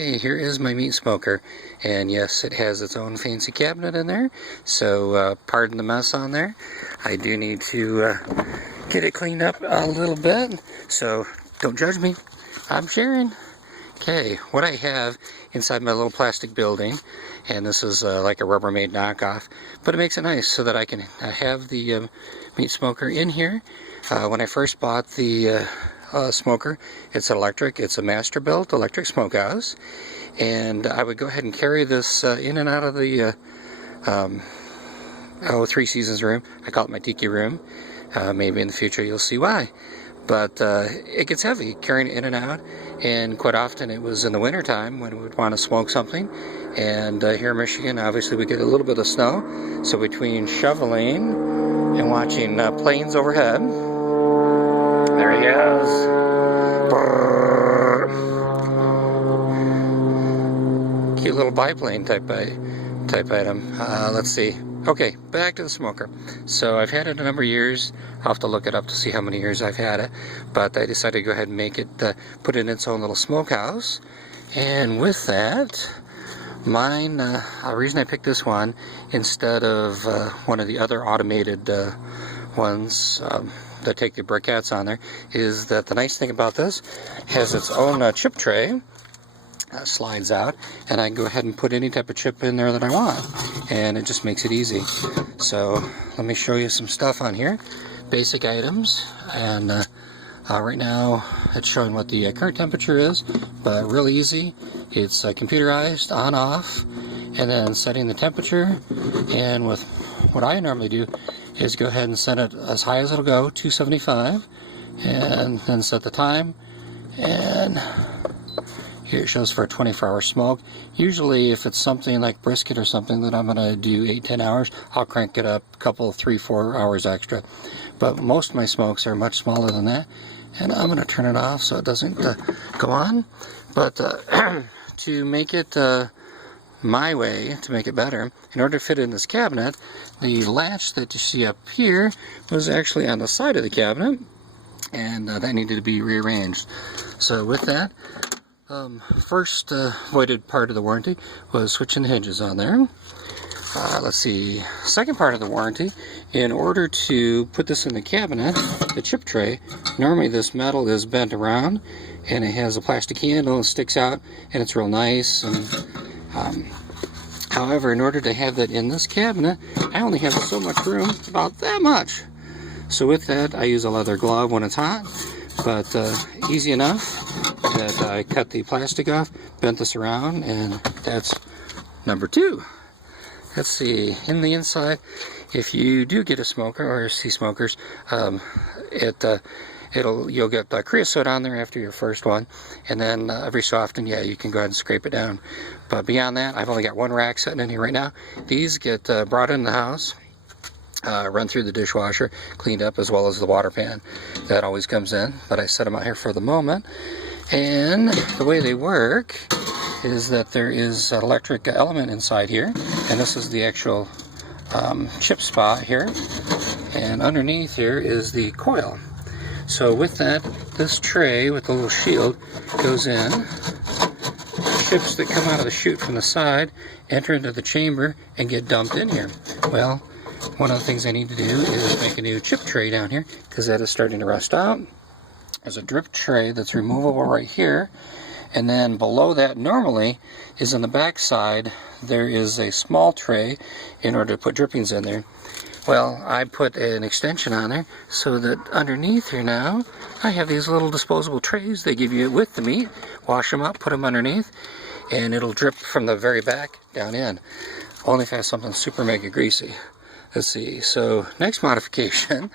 Hey, here is my meat smoker, and yes, it has its own fancy cabinet in there, so pardon the mess on there. I do need to get it cleaned up a little bit, so don't judge me. I'm sharing. Okay, what I have inside my little plastic building, and this is like a Rubbermaid knockoff, but it makes it nice so that I can have the meat smoker in here. When I first bought the smoker, it's electric. It's a Masterbuilt electric smokehouse, and I would go ahead and carry this in and out of the Three Seasons room. I call it my tiki room. Maybe in the future you'll see why. But it gets heavy carrying it in and out, and quite often it was in the winter time when we would want to smoke something. And here in Michigan, obviously we get a little bit of snow, so between shoveling and watching planes overhead, there he is. Brrr. Cute little biplane type item. Let's see. Okay, back to the smoker. So I've had it a number of years. I'll have to look it up to see how many years I've had it. But I decided to go ahead and make it, put it in its own little smokehouse. And with that, mine, the reason I picked this one instead of one of the other automated ones that take the briquettes on there is that the nice thing about this has its own chip tray. Slides out, and I can go ahead and put any type of chip in there that I want, and it just makes it easy. So let me show you some stuff on here, basic items, and right now it's showing what the current temperature is, but real easy. It's computerized, on off, and then setting the temperature. And with what I normally do is go ahead and set it as high as it'll go, 275, and then set the time. And here it shows for a 24-hour smoke. Usually if it's something like brisket or something that I'm going to do 8-10 hours, I'll crank it up a couple, 3-4 hours extra. But most of my smokes are much smaller than that. And I'm going to turn it off so it doesn't go on. But to make it my way, to make it better, in order to fit in this cabinet, the latch that you see up here was actually on the side of the cabinet. And that needed to be rearranged. So with that, first voided part of the warranty was switching the hinges on there. Let's see, second part of the warranty, in order to put this in the cabinet, the chip tray, normally this metal is bent around and it has a plastic handle and sticks out, and it's real nice. And however, in order to have that in this cabinet, I only have so much room, about that much. So with that, I use a leather glove when it's hot, but easy enough that I cut the plastic off, bent this around, and that's number two. Let's see, in the inside, if you do get a smoker or see smokers, you'll get creosote on there after your first one, and then every so often, yeah, you can go ahead and scrape it down. But beyond that, I've only got one rack sitting in here right now. These get brought in the house, run through the dishwasher, cleaned up, as well as the water pan. That always comes in, but I set them out here for the moment. And the way they work is that there is an electric element inside here, and this is the actual chip spot here, and underneath here is the coil. So with that, this tray with the little shield goes in. Chips that come out of the chute from the side enter into the chamber and get dumped in here. Well, one of the things I need to do is make a new chip tray down here, because that is starting to rust out. There's a drip tray that's removable right here, and then below that normally is on the back side there is a small tray in order to put drippings in there. Well, I put an extension on there so that underneath here now I have these little disposable trays they give you with the meat. Wash them up, put them underneath, and it'll drip from the very back down in. Only if I have something super mega greasy. Let's see, so next modification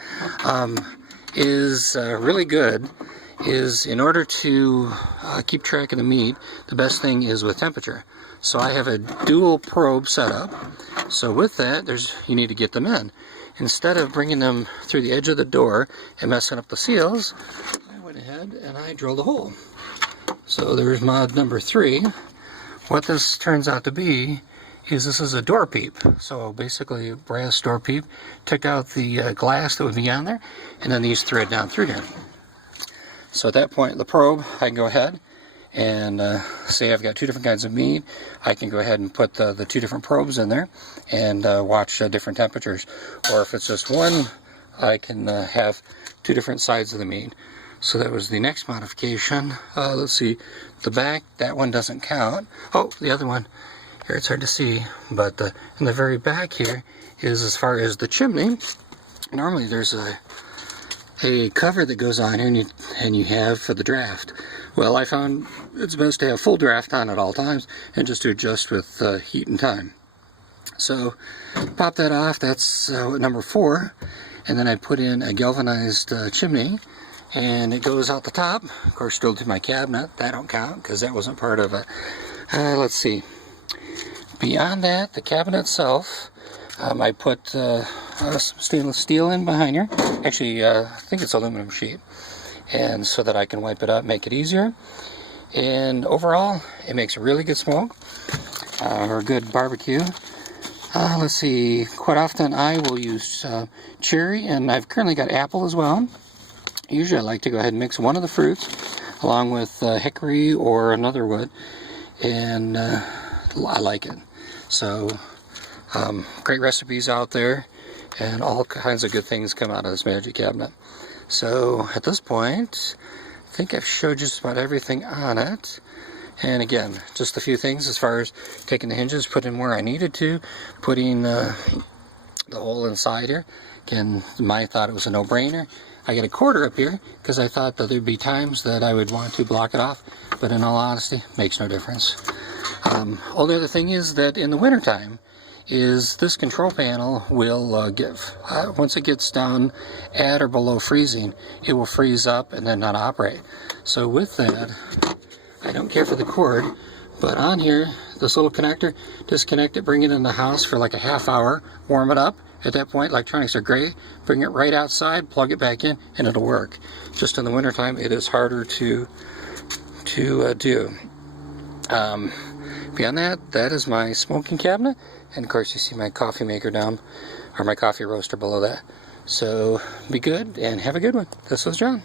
is really good, is in order to keep track of the meat, the best thing is with temperature. So I have a dual probe setup. So with that, you need to get them in. Instead of bringing them through the edge of the door and messing up the seals, I went ahead and I drilled a hole. So there's mod number 3. What this turns out to be is this is a door peep. So basically a brass door peep. Took out the glass that would be on there, and then these thread down through here. So at that point, the probe, I can go ahead and say I've got 2 different kinds of meat, I can go ahead and put the 2 different probes in there and watch different temperatures. Or if it's just one, I can have 2 different sides of the meat. So that was the next modification. Let's see, the back, that one doesn't count. Oh, the other one, here it's hard to see, but in the very back here is as far as the chimney. Normally there's a cover that goes on here, and you have for the draft. Well, I found it's best to have full draft on at all times and just to adjust with heat and time. So pop that off, that's number 4, and then I put in a galvanized chimney, and it goes out the top, of course drilled through my cabinet. That don't count because that wasn't part of it. Let's see, beyond that, the cabinet itself, I put some stainless steel in behind here. Actually, I think it's aluminum sheet, and so that I can wipe it up, make it easier. And overall, it makes a really good smoke, or a good barbecue. Let's see, quite often I will use cherry, and I've currently got apple as well. Usually I like to go ahead and mix one of the fruits along with hickory or another wood, and I like it. So great recipes out there, and all kinds of good things come out of this magic cabinet. So at this point, I think I've showed just about everything on it. And again, just a few things as far as taking the hinges, putting where I needed to, putting the hole inside here. Again, I thought it was a no-brainer. I got a quarter up here because I thought that there'd be times that I would want to block it off, but in all honesty, makes no difference. Only other thing is that in the wintertime, is this control panel will give. Once it gets down at or below freezing, it will freeze up and then not operate. So with that, I don't care for the cord, but on here, this little connector, disconnect it, bring it in the house for like a half hour, warm it up. At that point, electronics are great. Bring it right outside, plug it back in, and it'll work. Just in the wintertime, it is harder to do. Beyond that, that is my smoking cabinet. And of course, you see my coffee maker down, or my coffee roaster below that. So be good and have a good one. This was John.